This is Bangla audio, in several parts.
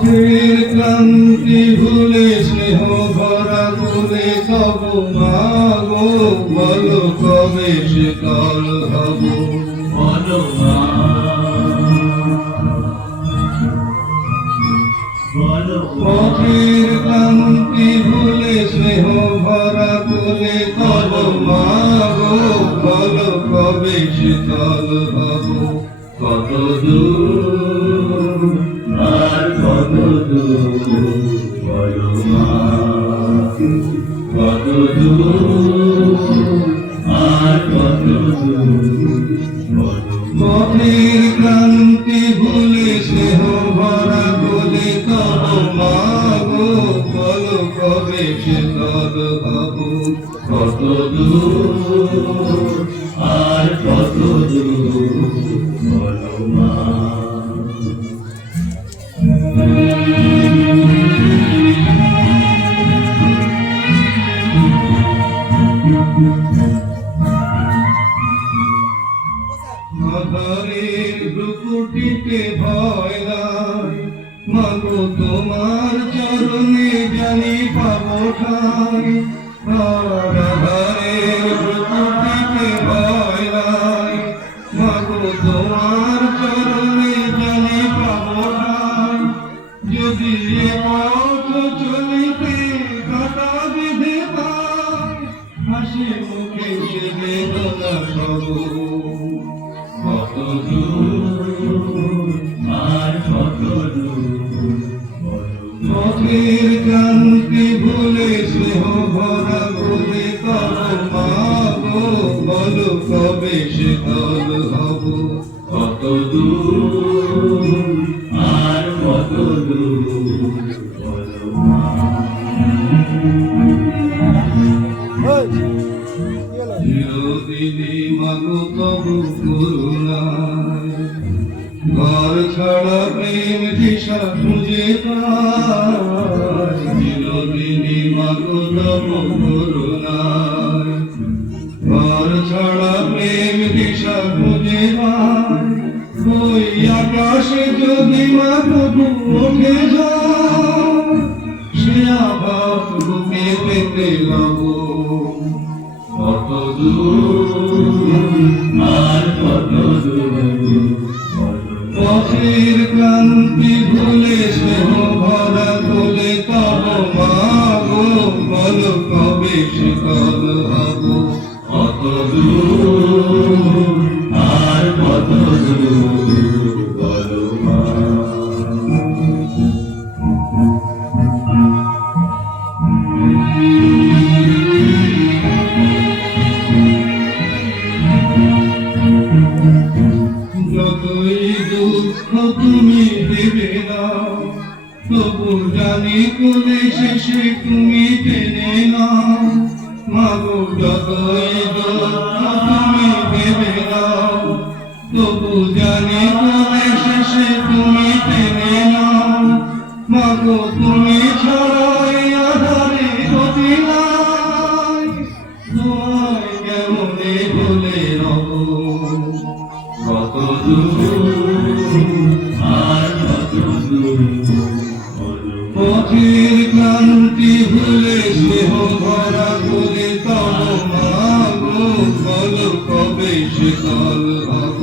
পথের ক্লান্তি ভুলে স্নেহ ভরা ভুলে তব মাগো বলো কবে শীতল হব বলো মা বলো পথের ক্লান্তি ভুলে স্নেহ ভরা ভুলে তব মাগো বলো কবে শীতল হব কত দূর আর কত দূর বলো মা কত দূর আর কত দূর পথের ক্লান্তি ভুলে স্নেহ ভরা বলে তব মাগো বলো কবে শীতল হব কত দূর আর কত দূর বলো মা আধারের দুপুটিতে ভয় নাই মাগো তোমার চরণে জানি পাবো ঠাই আধারের দুপুটিতে ভয় নাই মাগো তোমার চরণে জানি পাবো ঠাই যদি পথ চলিতে কাটা বেঁধে পাই হাসি মুখে সে বেদনা সব কত দূর আর কত দূর পথের ক্লান্তি ভুলে স্নেহ ভরা বলে তব মাগো বলো কবে শীতল হব কত দূর আর কত দূর বলো মা চিরদিনই মাগো তব করুণায় ঘর ছাড়া প্রেম দিশা খুঁজে পাই চিরদিনই মাগো তব করুণায় ঘর ছাড়া প্রেম দিশা খুঁজে পাই ওই আকাশে যদি মাগো উঠে যায় সে আবার বুকে পেতে লাগো কত দূর আর কত দূর পথের ক্লান্তি ভুলে স্নেহ ভরা বলে তব মাগো বলো কবে শীতল হব কত দূর আর কত দূর বলো মা যতই দুঃখ তুমি দেবে দাও তবু জানি কোলে শেষে তুমি টেনে নাও মাগো যতই দুঃখ তুমি দেবে দাও তবু জানি কোলে শেষে তুমি টেনে নাও মাগো তুমি ছড়াই আধারে গতি নাই তোমায় কেমনে ভুলে রব কত দূর আর কত দূর পথের ক্লান্তি ভুলে স্নেহ ভরা বলে তব মাগো বলো কবে শীতল হব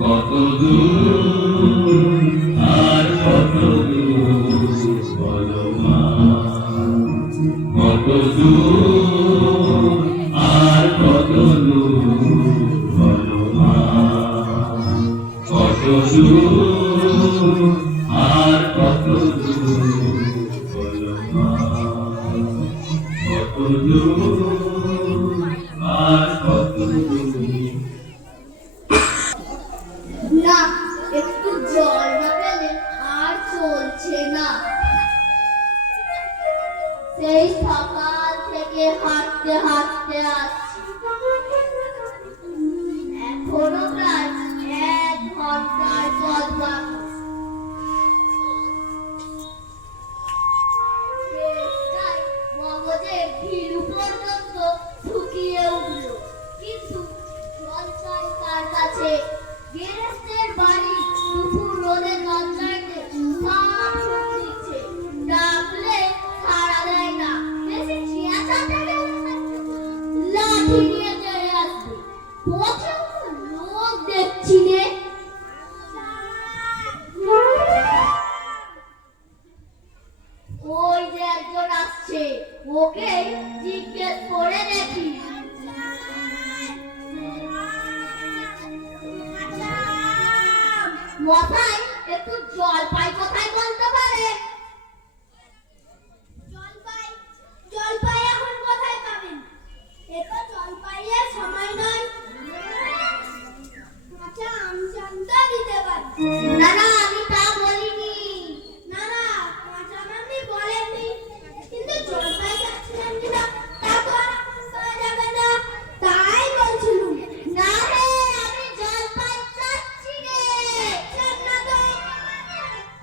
কত দূর আর কত দূর বলো মা কত দূর আর কত দূর বলো মা কত দূর আর কত দূর বলো মা কত দূর আর কত দূর না একটু জল না পেলে আর চলছে না। সেই সকাল থেকে হাঁটতে হাঁটতে আসছি, এখনো প্রায় 1 ঘন্টার পথ বাকি। মগজের ভিড়ু পর্যন্ত শুকিয়ে উঠল, কিন্তু জল চাই তার কাছে। গেরেস্টের বাড়ি দুপুর রোদে নজরাইতে সব শুনছে, ডাকলে সাড়া দেয় না। বেশি চেঁচাতে লাঠি নিয়ে চলে আসবে। পথে লোক দেখছি রে, ওই যে একজন আসছে, ওকে জিজ্ঞেস করে দেখি। মশাই, একটু জলপাই কোথায় বলতে পারে? জলপাই এখন কোথায় পাবেন? এটা জলপাইয়ের সময় নয়। আচ্ছা, আমজানটা দিতে পারি। না না, আমি তা বলিনি। না না, কাঁচা আম আপনি বলেননি, কিন্তু জলপাই চাচ্ছিলেন কিনা তা তো আর এখন বলা যাবে না, তাই বলছিলুম। না রে, আমি জলপাই চাচ্ছি রে। চান না তো?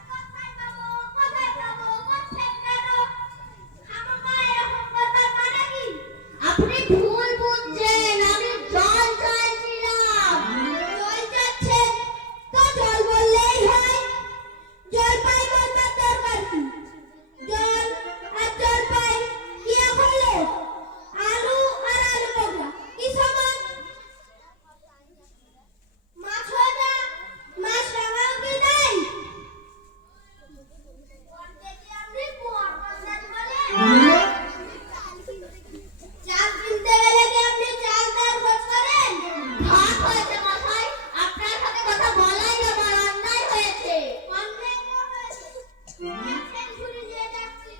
কোথায় পাবো, কোথায় পাবো, কোথায় কেন? খামাখা এরকম কথার মানে কি? আপনি ভুল বুঝছেন, আমি জল চাইছিলাম। জল চাচ্ছেন তো জল বললেই হয়। জলপাই বলবার দরকার কি? জল আর জলপাই কি এক হলো? আলু আর আলু পকোড়া কি সমান? মাছ ভাজা মাছ রাঙাও কি তাই? বলতে কি আপনি পটল বলেন? চাল কিনতে গেলে কি আপনি চাল তার খোঁজ করেন? ভাগ হয়েছে মশাই, আপনার সাথে কথা বলাই আমার অন্যায় হয়েছে। অন্যায় হয়েছে। দেখছেন ছুরি দিয়ে যাচ্ছি,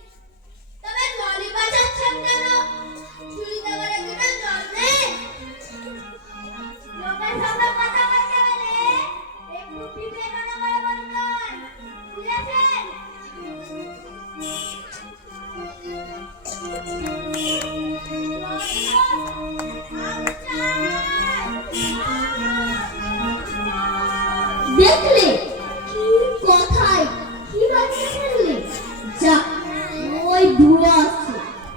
তবে জলই বাঁচাচ্ছেন কেন? ছুরি দেওয়ার এখানে জল নেই। লোকের সামনে কথা বলতে গেলে একটু বিবেচনা করে বলতে হয়, বুঝেছেন? দেখলে কি কথায় কি বানিয়ে ফেললে? যাক, ওই বুড়ো আছে,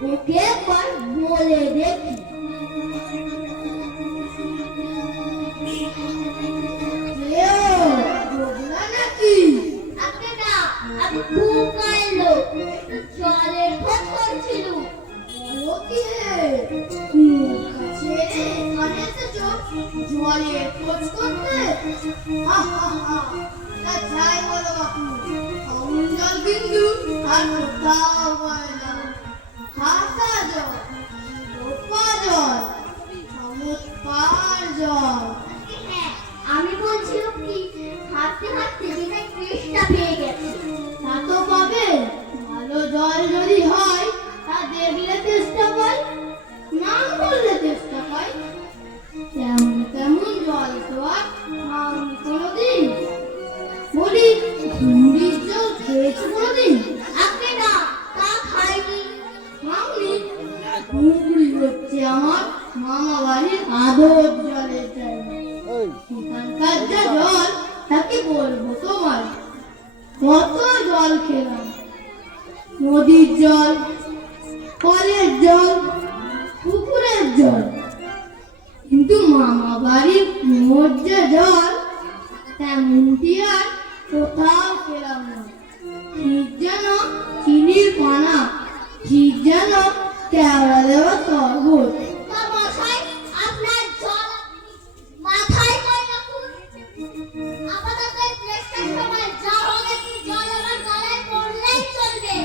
ওকে একবার বলে দেখি। বললা নাকি? আপনি না, আমি খুব গায়ের লোক, একটু জলের খোঁজ করছিলুম। ও কি রে? কাছে এখানে এসেছো জলের খোঁজ করতে? হা হা হা, তা যাই বলো বাপু, অমন জল কিন্তু আর কোথাও পায় না। হাসা জল, রূপা জল, চমৎকার জল। হ্যাঁ, আমি বলছিলাম কি, হাঁটতে হাঁটতে যেটা চেষ্টা পেয়ে গেছে। তা তো পাবে, ভালো জল যদি হয় তা দেখলে তেষ্টা পাই, নাম করলে তেষ্টা পাই। তেমন তেমন জল তো আর খাওনি কোনোদিন। বলি, ঘুমড়ির জল খেয়েছো কোনোদিন? আপনি না, তা খাইনি। খাওনি? ঘুমড়ি হচ্ছে আমার মামা বাড়ির আদর জলের জায়গা। এখানকার যা জল তা কি বলবো তোমার। কত জল খেলাম, নদীর জল, কলের জল, পুকুরের জল, কিন্তু মামা বাড়ির কুয়োর যে জল তেমনটি আর কোথাও খেলাম না। ঠিক যেন চিনির পানা, ঠিক যেন কেওড়া দেওয়া তরবুজ। তা মশাই, আপনার জল মাথায় করে রাখুন। আপাতত এই চেষ্টার সময় যা হবে কি জল আমার গলায় পড়লেই চলবে।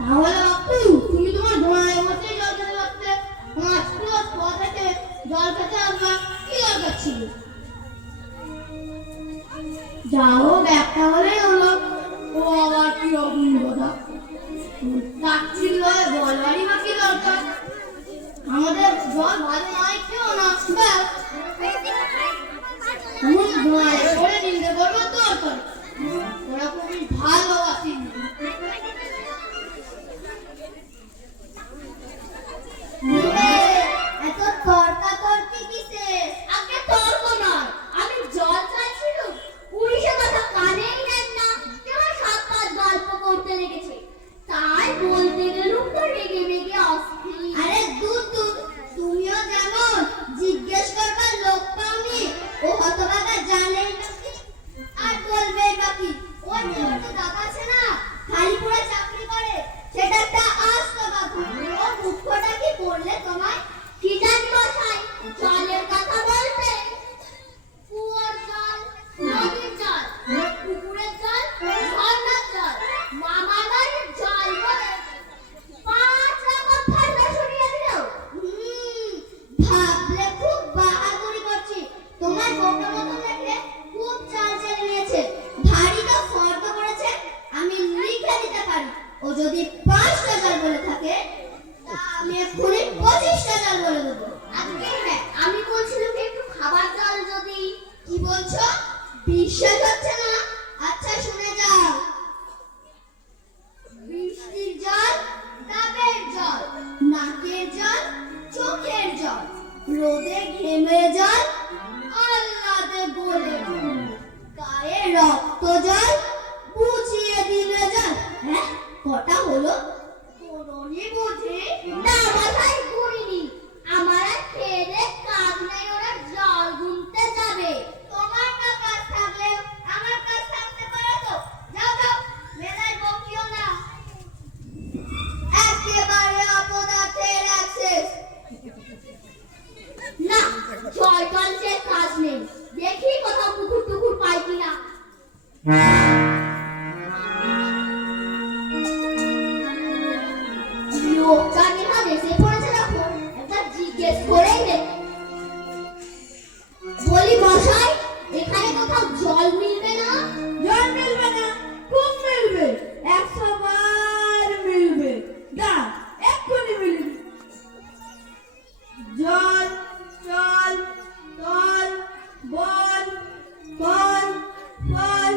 তাহলে বাপু, তুমি তোমার ঘোড়ায় বসে জল খেতে পারতে, 5 ক্রোশ পথ হেঁটে জল খেতে আসবার কি দরকার ছিল? যা হোক, একটা হলেই হলো। ও আবার কি অভিজ্ঞতা, তাচ্ছিল্য বলবারই বা কি দরকার? আমাদের জল ভালো নয় কেউ না, ব্যাস। ঘোড়ায় করে নিতে করবো দরকার। যদি 5টা জল বলে থাকে তা আমি এক্ষুনি 25টা জল বলে দেবো। আজকে হ্যাঁ আমি বলছিলাম কি একটু খাবার জল যদি কি বলছো? বিশ্বাস হচ্ছে না? আচ্ছা শুনে যাও। বৃষ্টির জল, ডাবের জল, নাকের জল, চোখের জল, রোদে ঘেমে জল, আহ্লাদে গলে জল, গায়ে রক্ত জল, বুঝিয়ে দিলে জল। হ্যাঁ, কটা হলো? করোনি বুঝি? না মাথায় করিনি। আমার আর খেয়ে দে কাজ নেই, ওরা জল গুনতে যাবে। তোমার না কাজ থাকলে আমার কাজ থাকতে পারে তো? যাও যাও, মেলায় বকিও না। একেবারে অপদার্থের অ্যাক্সেস। না জল টল সে কাজ নেই, দেখি কোথাও পুকুর টুকুর পাই কিনা। লোকটা নেহা দেশে পড়েছে দেখো, একটা জিজ্ঞেস করেই দেখ। বলি মশাই, এখানে কোথাও জল মিলবে না? জল মিলবে না? খুব মিলবে, 100 বার মিলবে। না, এক্ষুনি মিলবে। জল, জল, তল, বল, কল, ফল,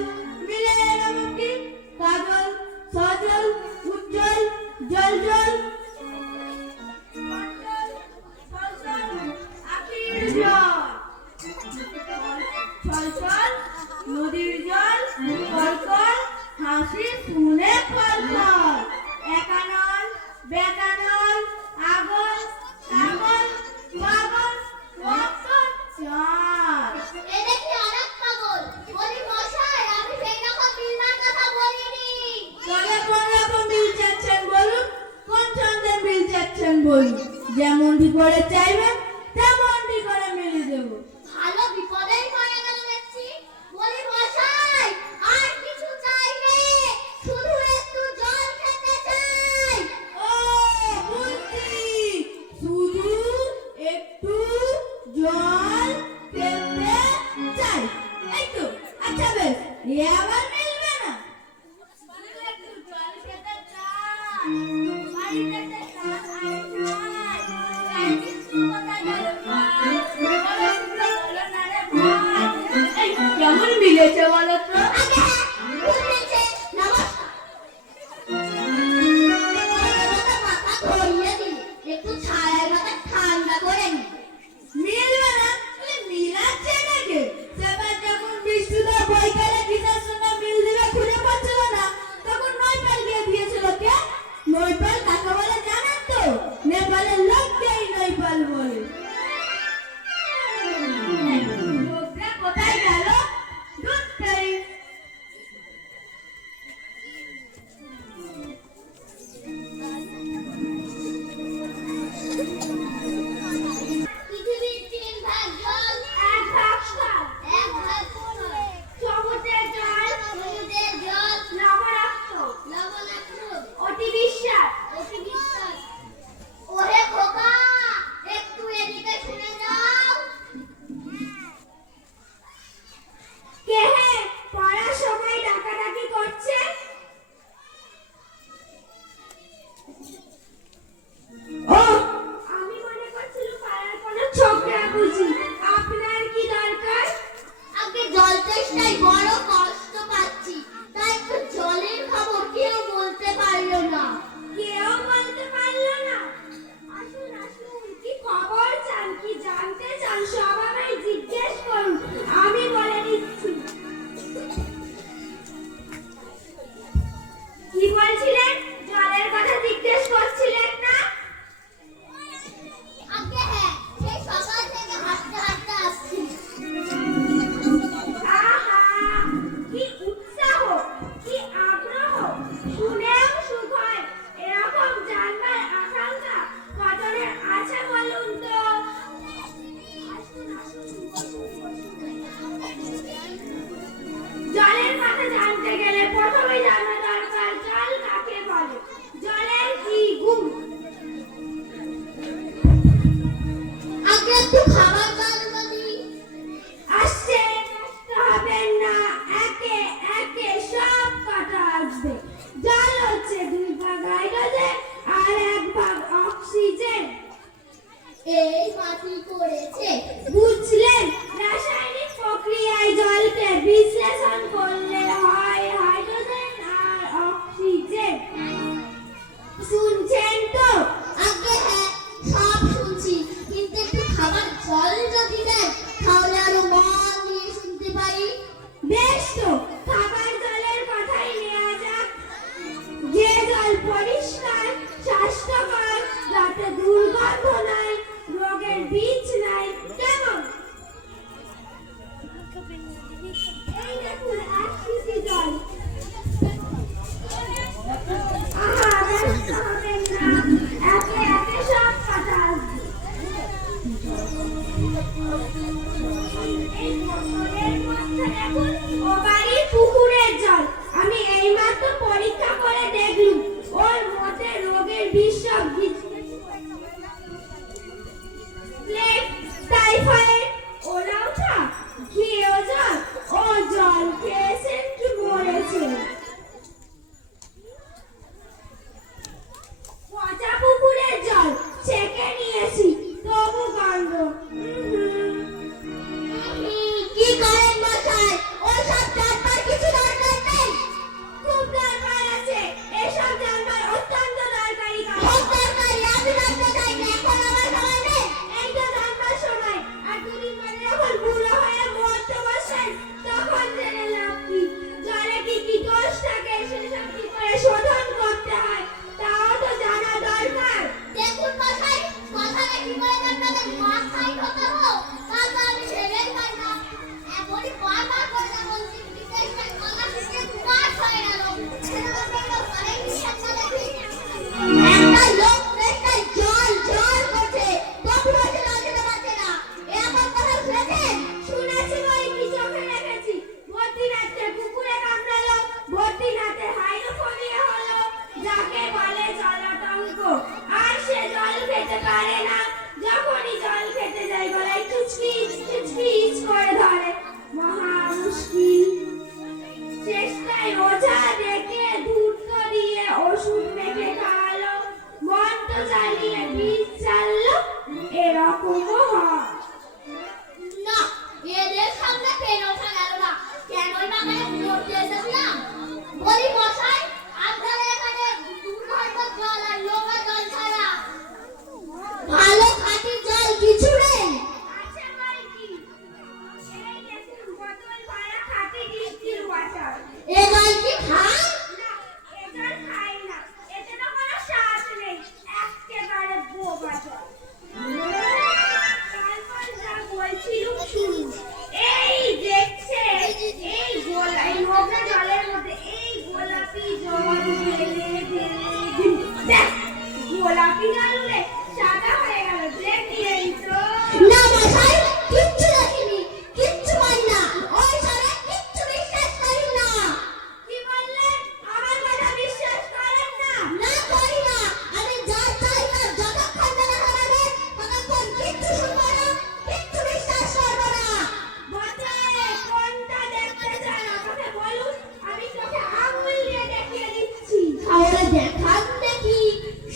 মিলে এরকম কি? কাজল, সজল, উজ্জ্বল, জল জল, মণ্ডল, সলসল, আখির জল। ছলছল, নদীর জল, কলকল, হাসি শুনে ফলফল, একানল, বেকানল, আগল, ছাগল, পাগল, রক্তর চাল। এ দেখি অনেক পাগল। বলি মশাই, আমি সেই রকম মিলবার কথা বলিনি। তবে কোন রকম বিল চাচ্ছেন বলুন? কোন ছন্দের বিল চাচ্ছেন বলুন? যেমনটি করে চাইবেন তেমনটি করে মিলিয়ে দেবো। ভালো বিপদেই পড়ে গেল দেখছি। বলি মশাই, আর কিছু চাই নে, শুধু একটু জল খেতে চাই। ও বুঝছি, শুধু একটু জল খেতে চাই, এই তো। আচ্ছা বেশ, এ আবার মিলবে না? শুধু একটু জল খেতে চাই, বাড়িতে একটা কাজ আর নাই, তাই কিছু কথা গেল ভাই, বলো শুধু বলো না রে ভাই। এই কেমন মিলেছে বলো তো? আগে বুঝেছে, নমস্কার। ওটা মাথা ধরিয়ে দিন, একটু ছায়ার মাথা ঠান্ডা করে নি। মিলবে না? তাহলে মিলাচ্ছে নাকি? সেবার যখন বৃষ্টিতে বৈকালে গীতার সঙ্গে মিল দিবে খুঁজে পাচ্ছিল না, তখন নৈপাল গিয়ে দিয়েছিল কে? নৈপাল কাকে বলে জানেন তো? নেপালের লোককেই নৈপাল বলে। লোকটা কোথায় গেল? দুধটাই। পৃথিবীর 3 ভাগ জল, 1 ভাগ স্থল, 1 ভাগ স্থল। সমুদ্রের জল, সমুদ্রের জল লবণাক্ত, লবণাক্ত, অতি বিশ্বাস। অতি বিশ্বাস। ওহে খোকা, একটু এদিকে শুনে যাও। কে হে পড়ার সময় ডাকাডাকি করছে? ও, আমি মনে করছিলাম পাড়ার কোনো ছোকরা বুঝি। আপনার কি দরকার? আগে জল তেষ্টায় বড় কষ্ট পাচ্ছি, তাই একটু জলের খবর কেউ বলতে পারলো না। কেউ বলতে পারলো না? আসুন আসুন, কি খবর চান, কি জানতে চান সব আমায় জিজ্ঞেস করুন, আমি বলে দিচ্ছি। কি বলছিলেন? জলের কথা জিজ্ঞেস করছিলেন না? আগে হ্যাঁ, সেই সকাল থেকে হাঁটতে হাঁটতে আসছি। আহা, কি উৎসাহ, কি আগ্রহ, শুনেও সুখ হয়। এরকম জানবার আকাঙ্ক্ষা কজনের আছে বলুন তো? আসুন আসুন, বসুন বসুন। জলের কথা জানতে গেলে প্রথমে জানা দরকার জল কাকে বলে, জলের কি গুণ। আগে একটু খাবার জল যদি। আসছে, কষ্ট হবেন না, একে একে সব কটা আসবে। জল হচ্ছে 2 ভাগ তো খাবার জলের কথাই নেওয়া যাক। যে জল পরিষ্কার, স্বাস্থ্যকর, যাতে দুর্গন্ধ নাই, রোগের বীজ নাই, কেমন? এই দেখুন 1 সিসি জল। আহা, ব্যস্ত হবেন না, একে একে সব কথা আসবে। এই বোতলের মধ্যে দেখুন ও বাড়ির পুকুরের জল। আমি এইমাত্র পরীক্ষা করে দেখলুম ওর মধ্যে রোগের বিষ সব প্লেগ, টাইফয়েড, ওলাউঠা, ঘিও জ্বর, ও জল খেয়েছেন কি মরেছেন। পচা পুকুরের জল ছেঁকে নিয়েছি, তবু গন্ধ। কি করেন মশাই? ওসব জানবার কিছু দরকার নেই। খুব দরকার আছে, এসব জানবার অত্যন্ত দরকারি কাজ। খুব দরকারি, আমি জানতে চাই না, এখন আমার সময় নেই। এই তো জানবার সময়, আর দুদিন পরে যখন বুড়ো হয়ে মরতে বসেন, তখন জেনে লাভ কি? জলে কি কি দোষ থাকে, সেসব কি করে শোধন করতে হয়, তাও তো জানা দরকার। দেখুন মশাই, কথাটা কি করে আপনাদের মাথায় ঢোকাবো তা তো আমি ভেবেই পাই না। এমনই বারবার করে বলছি, বিদেশ থেকে গলা থেকে পাস হয়ে গেল। সেরকম করেননি আপনারা কি? একটা লোক প্রেসটায় জল জল করছে, তবুও সে জল খেতে পারছে না। এরকম কথা শুনেছেন? শুনেছি বই কি চোখে দেখেছি। বদ্রীনাথকে কুকুরে কামড়ালো, বদ্রীনাথের হাইড্রোফোবিয়া হলো, যাকে বলে জলাতঙ্ক। আর সে জল খেতে পারে না, যখনই জল খেতে যায় গলায় খিচখিচ খিচখিচ করে ধরে। মহা মুশকিল। চেষ্টায় ওঝা ডেকে ধূর্ত দিয়ে ওষুধ মেখে খাওয়ালো, মন্ত্র চালিয়ে বীজ চাললো, এরকমও হয়। না, এদের সামনে পেন ওঠা গেল না। কেনই বা এখানে পড়তে এসেছিলাম? বলি মশাই, আপনাদের এখানে দুর্গন্ধ জল আর নোংরা জল ছাড়া ভালো খাঁটি জল কিছু নেই? আচ্ছা বল কি? এই দেখুন বোতল ভরা খাঁটি ডিস্টিল ওয়াটার। এ জল কি খান? না, এ জল খাই না, এতে তো কোনো স্বাদ নেই, একেবারে বোবা জল। তারপর যা বলছিলুম শুনুন। এই দেখছেন, এই নোংরা জলের মধ্যে এই গোলাপি জল ঢেলে ঢেলে দেখ, গোলাপি জল উড়ে সাদা হয়ে গেল, দেখলেন তো? না মশাই, কিচ্ছু দেখিনি, কিচ্ছু পাই না। ওই সবে কিচ্ছু বিশ্বাস করি না। কি বললেন? আমার কথা বিশ্বাস করেন না? না করি না। আমি যা চাই না, যতক্ষণ না দেখাবে ততক্ষণ কিচ্ছু শুনবো না, কিচ্ছু বিশ্বাস করবো না। বোতলে কোনটা দেখতে চান আমাকে বলুন, আমি তোকে আঙুল দিয়ে দেখিয়ে দিচ্ছি। তাহলে দেখান দেখি।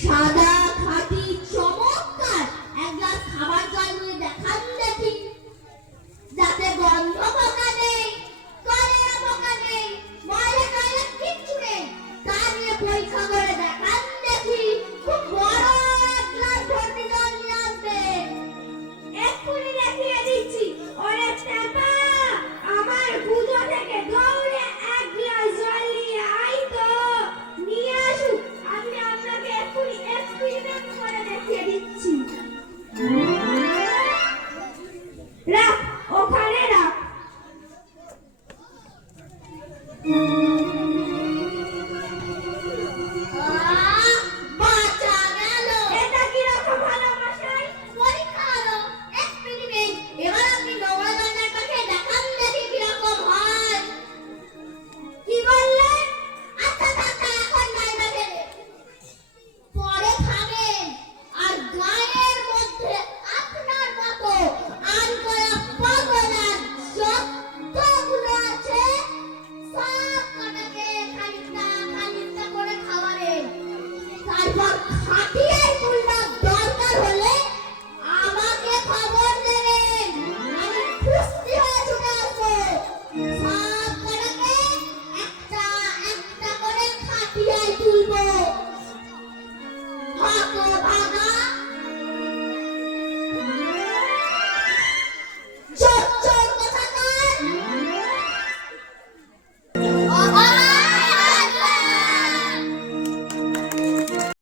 সাদা খাঁটি চমৎকার এক গ্লাস খাবার জল নিয়ে দেখান দেখি, যাতে গন্ধ পোকা নেই, কলেরা পোকা নেই, ময়লা টয়লা কিচ্ছু নেই, তা নিয়ে পরীক্ষা করে দেখান দেখি। খুব বড় এক গ্লাস ভর্তি জল নিয়ে আসবেন। এক্ষুনি দেখিয়ে দিচ্ছি। ওরে টেপা, আমার পুজো থেকে দৌড়ে 1 গ্লাস জল নিয়ে আই তো। নিয়ে আসুক, আমি আপনাকে এক্ষুনি এক্সপেরিমেন্ট করে দেখিয়ে দিচ্ছি। রাখ, ওখানে রাখ।